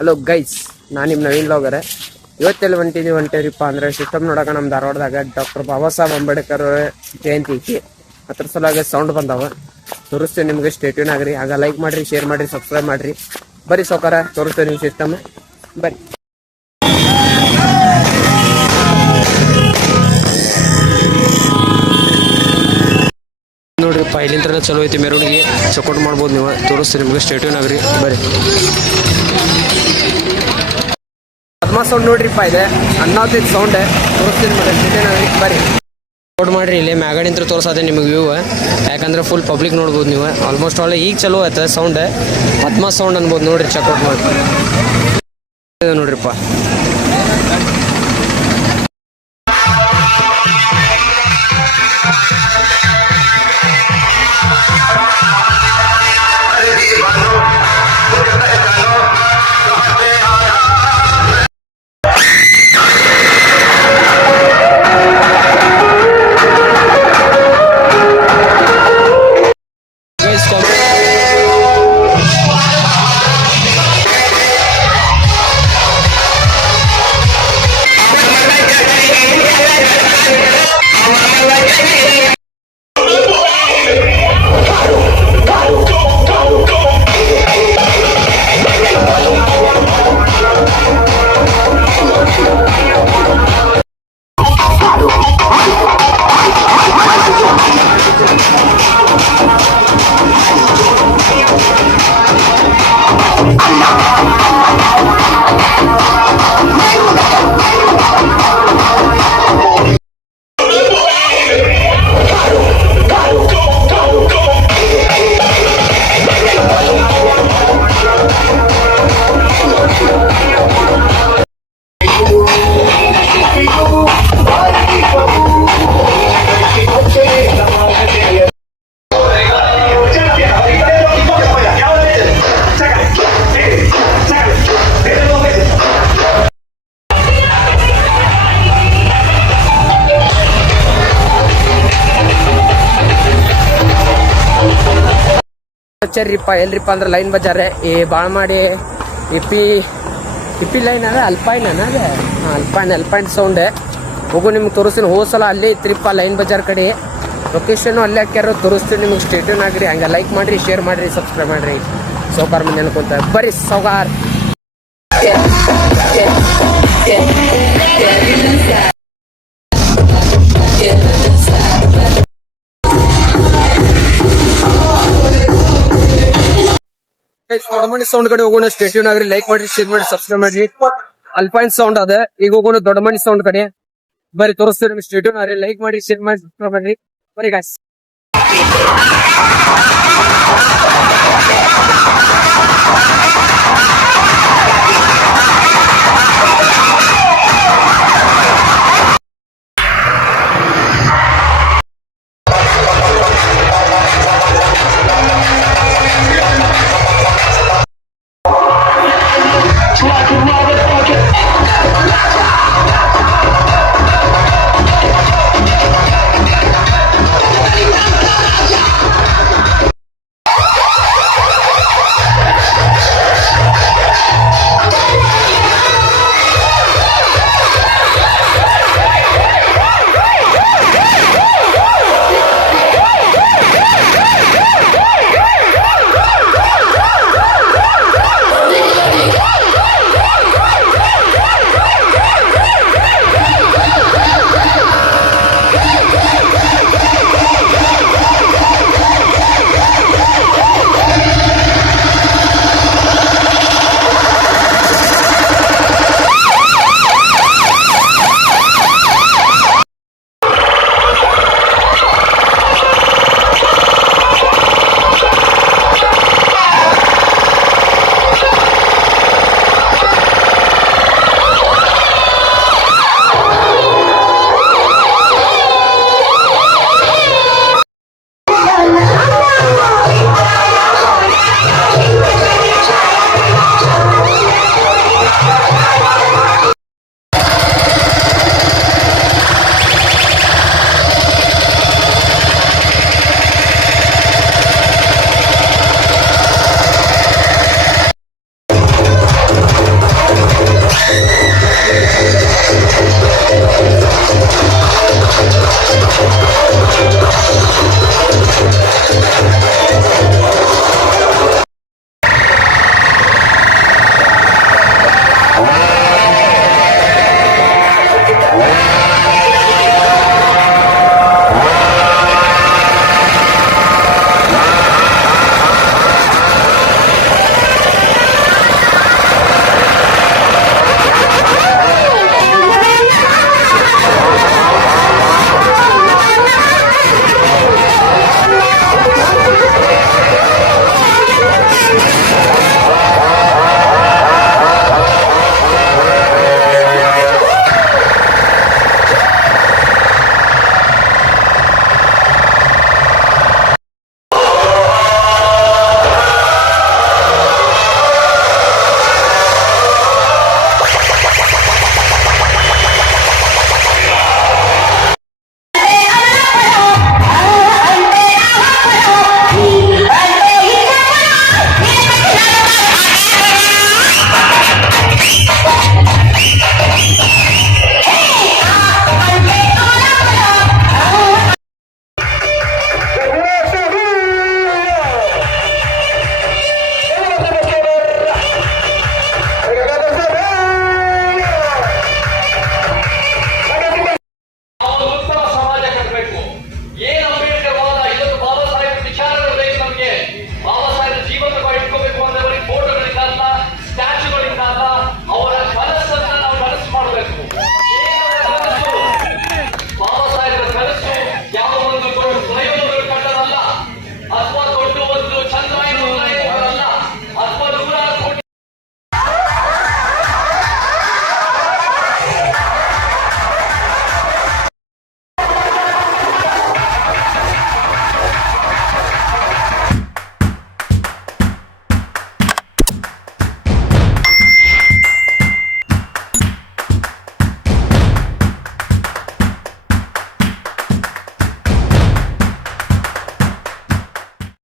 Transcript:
Hello guys, ನಾನು ನಿಮ್ಮ Naveen blogger. ಇವತ್ತೆಲ್ಲ ಹೊಂಟೇರಿಪ್ಪ ಅಂದ್ರೆ ಸಿಸ್ಟಮ್ ನೋಡಕ ನಮ್ಮ ಧಾರವಾಡದಾಗ ಡಾಕ್ಟರ್ ಬಾಬಾ ಸಾಹೇಬ್ ಅಂಬೇಡ್ಕರ್ ಜಯಂತಿ ಐತಿ. ಅದ್ರ ಸಲುವಾಗಿ ಸೌಂಡ್ ಬಂದಾವ, ತೋರಿಸ್ತೇವೆ ನಿಮ್ಗೆ. ಸ್ಟೇಟ್ಯೂನ್ ಆಗ್ರಿ, ಆಗ ಲೈಕ್ ಮಾಡ್ರಿ, ಶೇರ್ ಮಾಡ್ರಿ, ಸಬ್ಸ್ಕ್ರೈಬ್ ಮಾಡ್ರಿ. ಬರೀ ಸೌಕಾರ ತೋರಿಸ್ತೇವೆ ನಿಮ್ಮ ಸಿಸ್ಟಮ್. ಬರೀ ನೋಡ್ರಿಪ್ಪ, ಇಲ್ಲಿಂದ ಚಲೋ ಐತಿ ಮೆರವಣಿಗೆ. ಸಪೋರ್ಟ್ ಮಾಡ್ಬೋದು ನೀವು. ತೋರಿಸ್ತೀರಿ ನಿಮ್ಗೆ, ಸ್ಟೇಟ್ಯೂನ್ ಆಗ್ರಿ. ಬರೀ ಪದ್ಮ ಸೌಂಡ್ ನೋಡ್ರಿಪ್ಪ, ಇದೆ ಅನ್ನೋದೈತಿ ಸೌಂಡ್. ತೋರಿಸ್ತೀನಿ ಮತ್ತೆ, ಸ್ಟೇಟ್ಯೂನ್ ಆಗ್ರಿ. ಬರೀ ಸಪೋರ್ಟ್ ಮಾಡ್ರಿ. ಇಲ್ಲಿ ಮ್ಯಾಗಡಿಂತ್ರ ತೋರಿಸತ್ತೆ ನಿಮಗೆ ವ್ಯೂ, ಯಾಕಂದ್ರೆ ಫುಲ್ ಪಬ್ಲಿಕ್ ನೋಡ್ಬೋದು ನೀವು. ಆಲ್ಮೋಸ್ಟ್ ಆಲ್ ಈಗ ಚಲೋ ಆಯ್ತು ಸೌಂಡ್. ಪದ್ಮ ಸೌಂಡ್ ಅನ್ಬೋದು ನೋಡ್ರಿ, ಚೆಕ್ಔಟ್ ಮಾಡಿ ನೋಡ್ರಿಪ್ಪ. ಎಲ್ರಿಪ್ಪ ಅಂದ್ರೆ ಲೈನ್ ಬಜಾರೆ ಈ ಬಾಳ್ಮಾಡಿ ಇಪ್ಪಿ ಲೈನ್ ಅದ ಅಲ್ಪೈನ್ ಅದೇ ಅಲ್ಪೈನ್ ಸೌಂಡ್ ಹೋಗು ನಿಮ್ಗೆ ತೋರಿಸ್ತೀನಿ. ಹೋಸಲ ಅಲ್ಲೇ ಇತ್ರಿಪ್ಪ ಲೈನ್ ಬಜಾರ್ ಕಡೆ. ಲೊಕೇಶನ್ ಅಲ್ಲೇ ಹಾಕ್ಯಾರೋ, ತೋರಿಸ್ತೀನಿ ನಿಮ್ಗೆ. ಸ್ಟೇಟ್ಯೂನ್ ಆಗ್ರಿ, ಹಂಗೆ ಲೈಕ್ ಮಾಡ್ರಿ, ಶೇರ್ ಮಾಡ್ರಿ, ಸಬ್ಸ್ಕ್ರೈಬ್ ಮಾಡ್ರಿ. ಸೌಕಾರ ಮಂದಿ ಅನ್ಕೊಂತ ಬರೀ ಸೌಕಾರ್. ದೊಡ್ಡಮಣಿ ಸೌಂಡ್ ಕಡೆ ಹೋಗೋಣ. ಸ್ಟೇಟ್ಯೂನ್ ಆಗ್ರಿ, ಲೈಕ್ ಮಾಡ್ರಿ, ಶೇರ್ ಮಾಡ್ರಿ, ಸಬ್ಸ್ಕ್ರೈಬ್ ಮಾಡ್ರಿ. ಅಲ್ಪೈನ್ ಸೌಂಡ್ ಅದ, ಈಗ ಹೋಗೋಣ ದೊಡ್ಡಮಣಿ ಸೌಂಡ್ ಕಡೆ. ಬರೀ ತೋರಿಸ್ತೀವಿ. ಸ್ಟೇಟ್ಯೂನ್ ಆಗ್ರಿ, ಲೈಕ್ ಮಾಡ್ರಿ, ಶೇರ್ ಮಾಡಿ, ಸಬ್ಸ್ಕ್ರೈಬ್ ಮಾಡ್ರಿ. ಬರೀ ಗಾಯ್ಸ್.